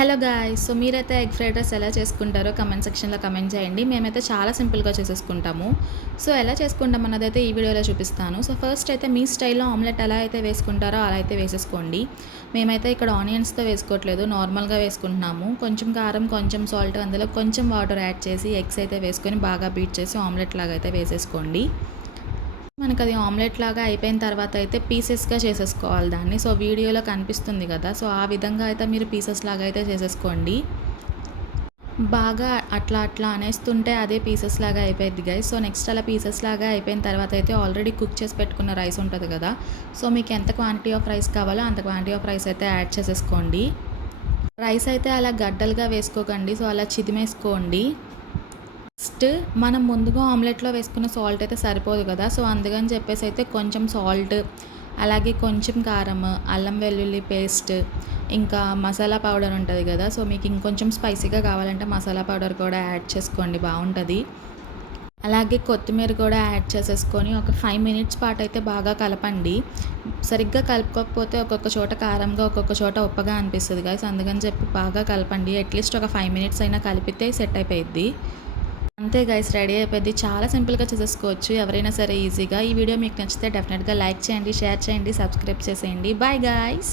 Hello guys. So మీరైతే egg fried rice ఎలా చేసుకుంటారో కమెంట్ సెక్షన్లో కమెంట్ చేయండి. మేమైతే చాలా సింపుల్గా చేసేసుకుంటాము. సో ఎలా చేసుకుంటాం అన్నదైతే ఈ వీడియోలో చూపిస్తాను. సో ఫస్ట్ అయితే మీ స్టైల్లో ఆమ్లెట్ ఎలా అయితే వేసుకుంటారో అలా అయితే వేసేసుకోండి. మేమైతే ఇక్కడ ఆనియన్స్తో వేసుకోవట్లేదు, నార్మల్గా వేసుకుంటున్నాము. కొంచెం కారం, కొంచెం సాల్ట్, అందులో కొంచెం వాటర్ యాడ్ చేసి ఎగ్స్ అయితే వేసుకొని బాగా బీట్ చేసి ఆమ్లెట్ లాగా అయితే వేసేసుకోండి. మనకు అది ఆమ్లెట్ లాగా అయిపోయిన తర్వాత అయితే పీసెస్గా చేసేసుకోవాలి దాన్ని. సో వీడియోలో కనిపిస్తుంది కదా, సో ఆ విధంగా అయితే మీరు పీసెస్ లాగా అయితే చేసేసుకోండి. బాగా అట్లా అట్లా అనేస్తుంటే అదే పీసెస్ లాగా అయిపోయింది గైస్. సో నెక్స్ట్ అలా పీసెస్ లాగా అయిపోయిన తర్వాత అయితే ఆల్రెడీ కుక్ చేసి పెట్టుకున్న రైస్ ఉంటుంది కదా, సో మీకు ఎంత క్వాంటిటీ ఆఫ్ రైస్ కావాలో అంత క్వాంటిటీ ఆఫ్ రైస్ అయితే యాడ్ చేసేసుకోండి. రైస్ అయితే అలా గడ్డలుగా వేసుకోకండి, సో అలా చిదిమేసుకోండి. నెక్స్ట్ మనం ముందుగా ఆమ్లెట్లో వేసుకున్న సాల్ట్ అయితే సరిపోదు కదా, సో అందుకని చెప్పేసి అయితే కొంచెం సాల్ట్, అలాగే కొంచెం కారం, అల్లం వెల్లుల్లి పేస్ట్, ఇంకా మసాలా పౌడర్ ఉంటుంది కదా, సో మీకు ఇంకొంచెం స్పైసీగా కావాలంటే మసాలా పౌడర్ కూడా యాడ్ చేసుకోండి, బాగుంటుంది. అలాగే కొత్తిమీర కూడా యాడ్ చేసేసుకొని ఒక 5 మినిట్స్ పాటు అయితే బాగా కలపండి. సరిగ్గా కలుపుకోకపోతే ఒక్కొక్క చోట కారంగా, ఒక్కొక్క చోట ఉప్పగా అనిపిస్తుంది గైస్. అందుకని చెప్పి బాగా కలపండి. అట్లీస్ట్ ఒక 5 మినిట్స్ అయినా కలిపితే సెట్ అయిపోయిద్ది. అంతే గైస్, రెడీ అయిపోయింది. చాలా సింపుల్గా చేసేసుకోవచ్చు ఎవరైనా సరే ఈజీగా. ఈ వీడియో మీకు నచ్చితే డెఫినెట్గా లైక్ చేయండి, షేర్ చేయండి, సబ్స్క్రైబ్ చేసేయండి. Bye guys.